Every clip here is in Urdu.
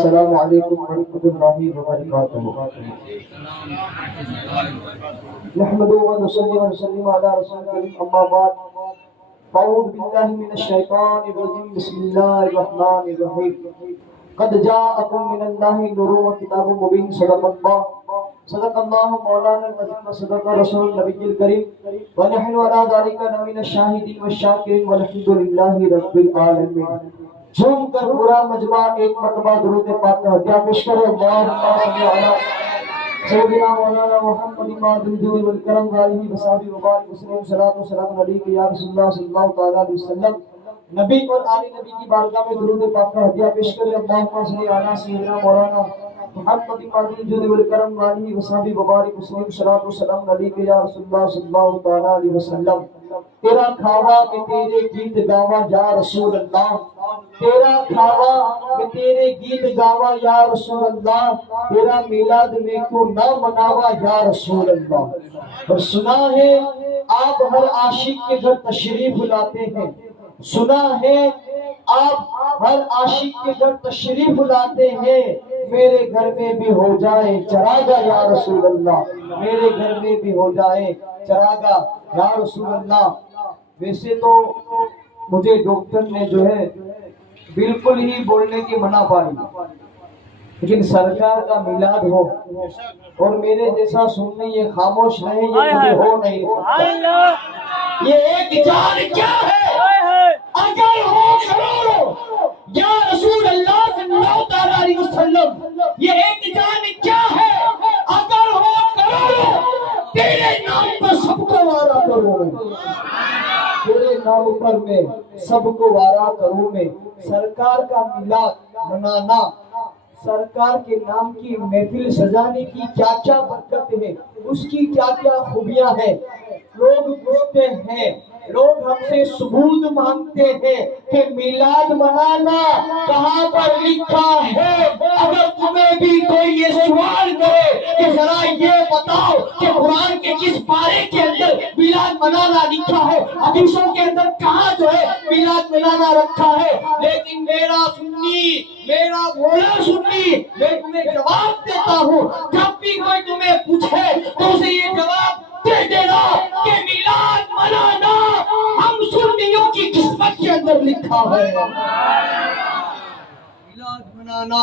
السلام علیکم ورحمۃ اللہ وبرکاتہ۔ نحمده ونصلي ونسلم على رسول الكريم اما بعد اعوذ باللہ من الشیطان الرجیم بسم اللہ الرحمن الرحیم قد جاءکم من اللہ نور وکتاب مبین صدق اللہ مولانا العظیم وصدق رسول النبی الکریم ونحن على ذلك لمن الشاہدین والشاکرین والحمد للہ رب العالمین۔ جھوم کر پورا مجمع ایک مرتبہ درود پاک کا ہدیہ پیش کرے۔ اللہم صل علی سیدنا مولانا محمد امام الجود والکرم علیہ وصحبہ وبارک وسلم صلاۃ و سلام علیک یا رسول اللہ صلی اللہ تعالی علیہ وسلم۔ نبی اور آل نبی کی بارگاہ میں درود پاک کا ہدیہ پیش کرے۔ اللہم صل علی سیدنا مولانا محمد امام الجود والکرم علیہ وصحبہ وبارک وسلم صلاۃ و سلام علیک یا رسول اللہ صلی اللہ تعالی علیہ وسلم۔ تیرا کھاوا میں تیرے گیت گاواں یا رسول اللہ، تیرا کھاوا میں تیرے گیت گاواں یا رسول اللہ، تیرا میلاد میں کیوں نہ مناوا یا رسول اللہ۔ اور سنا ہے آپ ہر عاشق کے گھر تشریف لاتے ہیں، سنا ہے آپ ہر عاشق کے گھر تشریف لاتے ہیں، میرے گھر میں بھی ہو جائے چراغا یا رسول اللہ، میرے گھر میں بھی ہو جائے چراغا یا رسول اللہ۔ ویسے تو مجھے ڈاکٹر نے جو ہے بالکل ہی بولنے کی منع پائی، لیکن سرکار کا میلاد ہو اور میرے جیسا سننے یہ خاموش رہے، یہ مجھے ہو نہیں سکتا۔ یہ ایک جان کیا ہے اگر ہو کروڑوں یا رسول اللہ صلی اللہ علیہ وسلم، یہ ایک جان کیا ہے اگر ہو کروڑوں، تیرے نام پر سب کو وارا کروں میں، تیرے نام پر میں سب کو وارا کروں میں۔ سرکار کا میلاد منانا، سرکار کے نام کی محفل سجانے کی کیا کیا برکت ہے، اس کی کیا کیا خوبیاں ہیں۔ لوگ پوچھتے ہیں، لوگ ہم سے ثبوت مانگتے ہیں کہ میلاد منانا کہاں پر لکھا ہے۔ اگر تمہیں بھی کوئی یہ سوال کرے کہ ذرا یہ بتاؤ کہ قرآن کے کس پارے کے اندر میلاد منانا لکھا ہے، حدیثوں کے اندر کہاں جو ہے میلاد منانا رکھا ہے، لیکن میرا سنی، میرا بولا سنی، میں تمہیں جواب دیتا ہوں، جب بھی کوئی تمہیں پوچھے تو اسے یہ جواب دے دینا کہ میلاد منانا ہم سنیوں کی قسمت کے اندر لکھا ہے۔ میلاد منانا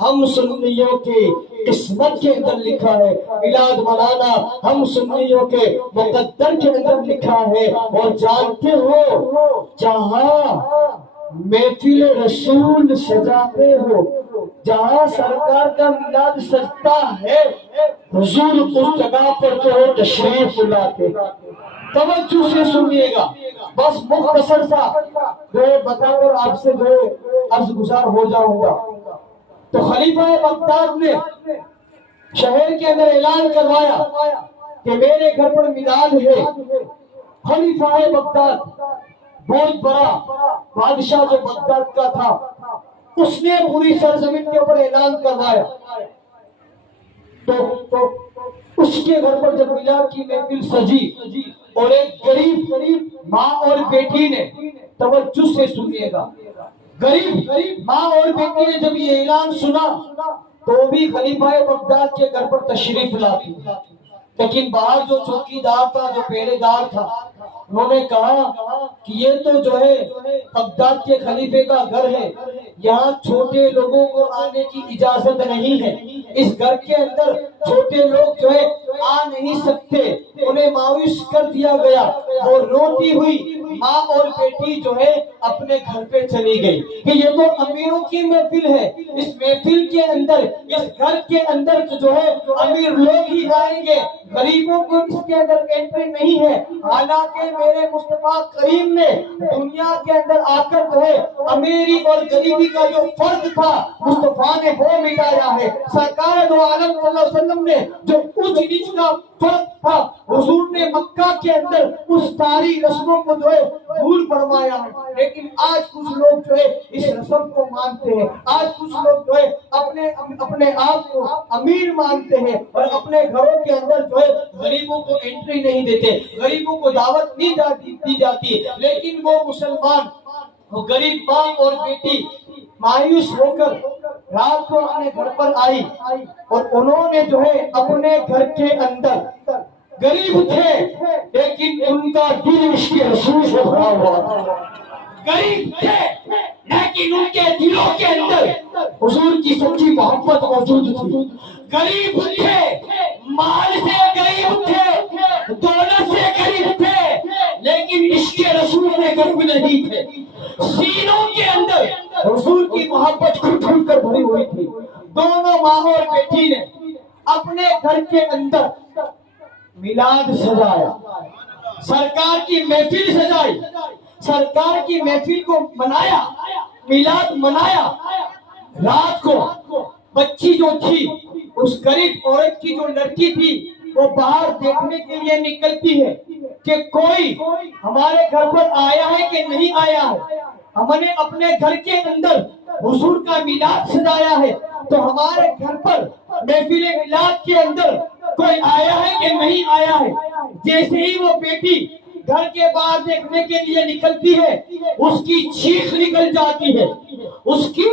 ہم سنیوں کی قسمت کے اندر لکھا ہے، میلاد منانا ہم سنیوں کے مقدر کے اندر لکھا ہے۔ اور جانتے ہو جہاں محفل رسول سجاتے ہو، جہاں سرکار کا میلاد سجتا ہے، حضور اس جگہ پر جو ہے تشریف لاتے۔ توجہ سے سنیے گا، بس مختصر سا جو ہے بتا کر آپ سے جو ہے عرض گزار ہو جاؤں گا۔ تو خلیفہ بغداد نے شہر کے اندر اعلان کروایا کہ میرے گھر پر میلاد ہے۔ خلیفہ بغداد بہت بڑا بادشاہ جو بغداد کا تھا، اس نے پوری سرزمین کے اوپر اعلان کروایا۔ تو اس کے گھر پر جب میلاد کی محفل سجی اور ایک غریب ماں اور بیٹی نے، توجہ سے سنیے گا، غریب ماں اور بیٹی نے جب یہ اعلان سنا تو بھی خلیفہ بغداد کے گھر پر تشریف لاتی، لیکن باہر جو چوکیدار تھا، جو پہرے دار تھا، انہوں نے کہا کہ یہ تو جو ہے بغداد کے خلیفے کا گھر ہے، یہاں چھوٹے لوگوں کو آنے کی اجازت نہیں ہے، اس گھر کے اندر چھوٹے لوگ جو ہے آ نہیں سکتے۔ انہیں مایوس کر دیا گیا، اور روتی ہوئی ماں اور بیٹی جو ہے اپنے گھر پہ چلی گئی کہ یہ تو امیروں کی محفل ہے، اس محفل کے اندر، اس گھر کے اندر جو ہے امیر لوگ ہی آئیں گے، غریبوں کو اس کے اندر انٹری نہیں ہے۔ حالانکہ میرے مصطفیٰ کریم نے دنیا کے اندر آ کر جو ہے امیری اور غریبی کا جو فرق تھا مصطفیٰ نے وہ مٹایا ہے۔ سرکار دو عالم صلی اللہ علیہ وسلم نے جو اونچ نیچ کا فرق تھا، حضور نے مکہ کے اندر اس ساری رسموں کو جو ہے دور فرمایا ہے۔ لیکن آج کچھ لوگ جو ہے اس رسم کو مانتے ہیں، آج کچھ لوگ جو ہے اپنے آپ کو امیر مانتے ہیں، اور اپنے گھروں کے اندر جو ہے غریبوں کو انٹری نہیں دیتے، غریبوں کو دعوت نہیں دی جاتی۔ لیکن وہ مسلمان، وہ غریب ماں اور بیٹی مایوس ہو کر رات کو اپنے گھر پر آئی اور انہوں نے جو ہے اپنے گھر کے اندر، غریب تھے لیکن ان کا دل عشق رسول سے بھرا ہوا تھا، غریب تھے لیکن ان کے دلوں کے اندر حضور کی سچی محبت موجود تھی، غریب تھے، مال سے غریب تھے، دولت سے غریب تھے، لیکن عشق رسول سے غریب نہیں تھے، سینوں کے اندر رسول کی محبت کھل کھل کر بھری ہوئی تھی۔ دونوں ماں اور بیٹی نے اپنے گھر کے اندر میلاد سجایا، سرکار کی محفل سجائی، سرکار کی محفل کو منایا، میلاد منایا۔ رات کو بچی جو تھی، اس غریب عورت کی جو لڑکی تھی، وہ باہر دیکھنے کے لیے نکلتی ہے کہ کوئی ہمارے گھر پر آیا ہے کہ نہیں آیا ہے، ہم نے اپنے گھر کے اندر حضور کا میلاد سجایا ہے، تو ہمارے گھر پر محفل میلاد کے اندر کوئی آیا ہے کہ نہیں آیا ہے۔ جیسے ہی وہ بیٹی گھر کے باہر دیکھنے کے لیے نکلتی ہے، اس کی چیخ نکل جاتی ہے، اس کی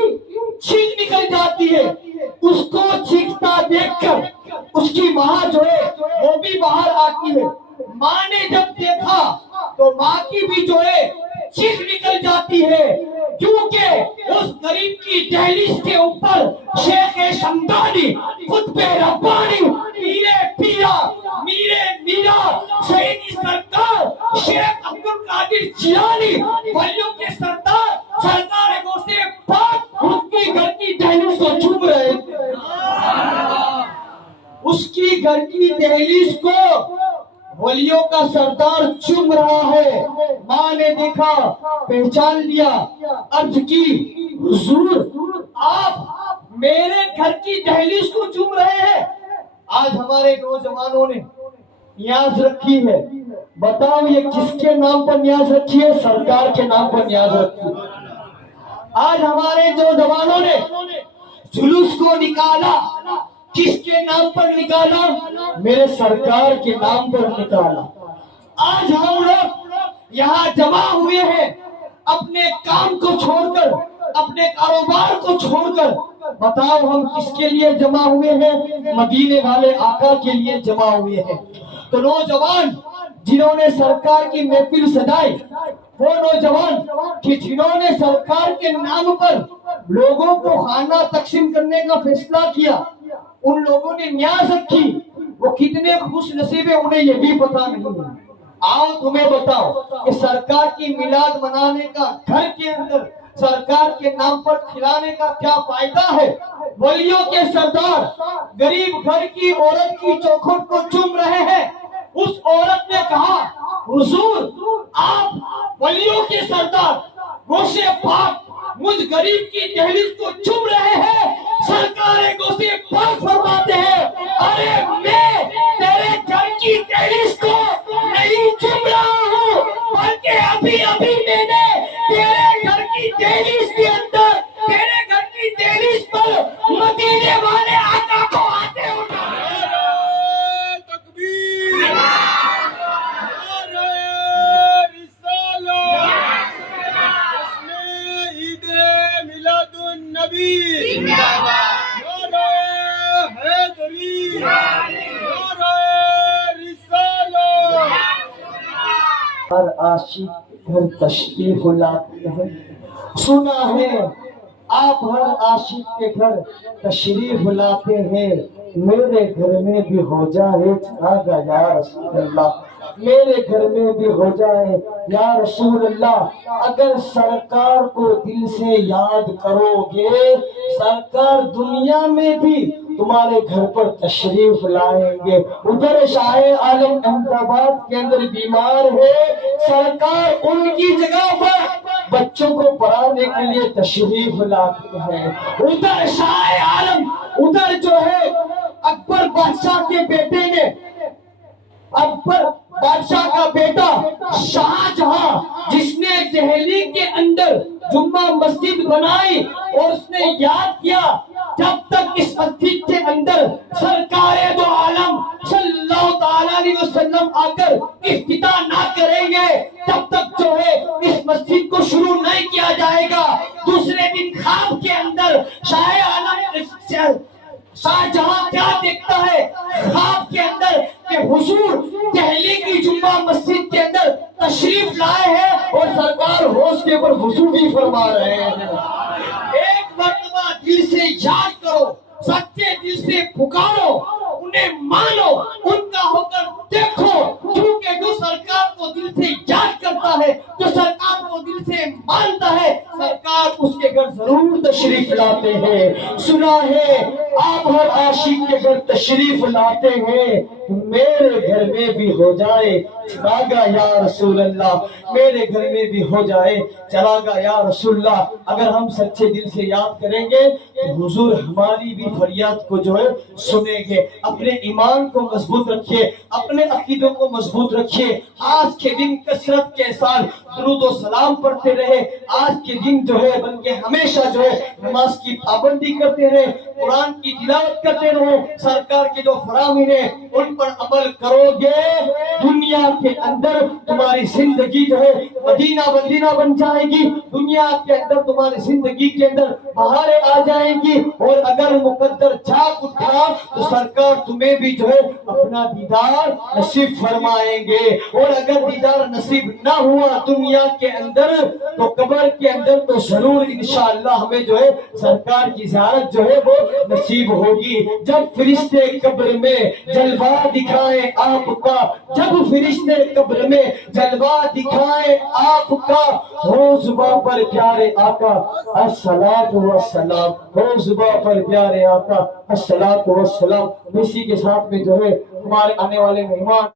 چیخ نکل جاتی ہے۔ اس کو چیختا دیکھ کر اس کی ماں جو ہے وہ بھی باہر آتی ہے۔ ماں نے جب دیکھا تو ماں کی بھی جو ہے چیخ نکل جاتی ہے، کیونکہ اس غریب کی دہلیز کے اوپر شیخ شمدانی، قطب ربانی، میرے پیرا، میرے میرا، سیدی سرکار شیخ عبدالقادر جیلانی، ولیوں کے سردار سرکار غوث پاک اس کی گھر کی دہلیز کو چوم رہے تھے، اس کی گھر کی دہلیز کو ولیوں کا سردار چوم رہا ہے۔ ماں نے دیکھا، پہچان لیا، عرض کی حضور آپ میرے گھر کی دہلیز کو چوم رہے ہیں۔ آج ہمارے نوجوانوں نے نیاز رکھی ہے، بتاؤ یہ کس کے نام پر نیاز رکھی ہے؟ سرکار کے نام پر نیاز رکھی ہے۔ آج ہمارے نوجوانوں نے جلوس کو نکالا، کس کے نام پر نکالا؟ میرے سرکار کے نام پر نکالا۔ آج ہم لوگ یہاں جمع ہوئے ہیں اپنے کام کو چھوڑ کر، اپنے کاروبار کو چھوڑ کر، بتاؤ ہم کس کے لیے جمع ہوئے ہیں؟ مدینے والے آقا کے لیے جمع ہوئے ہیں۔ تو نوجوان جنہوں نے سرکار کی محفل سجائی، وہ نوجوان کہ جنہوں نے سرکار کے نام پر لوگوں کو کھانا تقسیم کرنے کا فیصلہ کیا، ان لوگوں نے نیاز رکھی، وہ کتنے خوش نصیب ہیں انہیں یہ بھی پتا نہیں ہے۔ آؤ تمہیں بتاؤ کہ سرکار کی میلاد منانے کا گھر کے اندر سرکار کے نام پر کھلانے کا کیا فائدہ ہے؟ ولیوں کے سردار غریب گھر کی عورت کی چوکھٹ کو چوم رہے ہیں۔ اس عورت نے کہا حضور آپ ولیوں کے سردار غوث پاک مجھ غریب کی دہلیز کو چوم رہے ہیں۔ سرکار غوث پاک فرماتے ہیں ارے میں تیرے گھر کی دہلیز کو نہیں چوم رہا ہوں، بلکہ ابھی ابھی میں نے تیرے گھر کی دہلیز کے اندر، تیرے گھر کی دہلیز پر مدینے والے آقا کو آتے اٹھا ہر عاشق گھر تشریف لاتے ہیں۔ سنا ہے آپ ہر عاشق کے گھر تشریف لاتے ہیں، میرے گھر میں بھی ہو جائے چراغا یا رسول اللہ، میرے گھر میں بھی ہو جائے یا رسول اللہ۔ اگر سرکار کو دل سے یاد کرو گے، سرکار دنیا میں بھی تمہارے گھر پر تشریف لائیں گے۔ ادھر شاہ عالم احمد آباد کے اندر بیمار ہے، سرکار ان کی جگہ پر بچوں کو پڑھانے کے لیے تشریف لاتے ہیں۔ ادھر شاہ عالم، ادھر جو ہے اکبر بادشاہ کے بیٹے نے، اکبر بادشاہ کا بیٹا شاہ جہاں، جس نے دہلی کے اندر جمعہ مسجد بنائی، اور اس نے یاد کیا جب تک اس مسجد کے اندر سرکار دو عالم صلی اللہ تعالیٰ علیہ وسلم آ کر افتتاح نہ کریں گے، تب تک جو ہے اس مسجد کو شروع نہیں کیا جائے گا۔ دوسرے دن خواب شاہجہاں کیا دیکھتا ہے خواب کے اندر کہ حضور دہلی کی جمعہ مسجد کے اندر تشریف لائے ہیں اور سرکار ہوش کے اوپر وضو بھی فرما رہے ہیں۔ ایک مرتبہ دل سے یاد کرو، سچے دل سے پکارو، انہیں مانو، ان کا حکم دیکھو، کیونکہ جو سرکار کو دل سے یاد کرتا ہے، جو سرکار کو دل سے مانتا ہے، سرکار اس کے گھر ضرور تشریف لاتے ہیں۔ سنا ہے آپ ہر عاشق کے گھر تشریف لاتے ہیں، میرے گھر میں بھی ہو جائے چراغا یا رسول اللہ، میرے گھر میں بھی ہو جائے چراغا یا رسول اللہ۔ اگر ہم سچے دل سے یاد کریں گے تو حضور ہماری بھی فریاد کو جو ہے سنیں گے۔ اپنے ایمان کو مضبوط رکھیے، اپنے عقیدوں کو مضبوط رکھیے۔ آج کے دن کثرت کے ساتھ درود و سلام پڑھتے رہے، آج کے دن جو ہے بلکہ ہمیشہ جو ہے نماز کی پابندی کرتے رہے، قرآن کی تلاوت کرتے رہے، سرکار کے جو فرامین ہیں ان پر عمل کرو گے، دنیا کے اندر تمہاری زندگی جو ہے مدینہ مدینہ بن جائے گی، دنیا کے اندر تمہاری زندگی کے اندر بہاریں آ جائیں گی، اور اگر مقدر جاگ اٹھا تو سرکار تمہیں بھی جو ہے اپنا دیدار نصیب فرمائیں گے، اور اگر دیدار نصیب نہ ہوا دنیا کے اندر تو قبر کے اندر تو ضرور انشاءاللہ ہمیں جو ہے سرکار کی زیارت جو ہے وہ نصیب ہوگی۔ جب فرشتے قبر میں جلوہ دکھائیں آپ کا، جب فرشتے قبر میں جلوہ دکھائیں آپ کا، ہو زباں پر پیارے آقا الصلاۃ والسلام، ہو زباں پر پیارے آقا الصلاۃ والسلام۔ اسی کے ساتھ میں جو ہے ہمارے آنے والے مہمان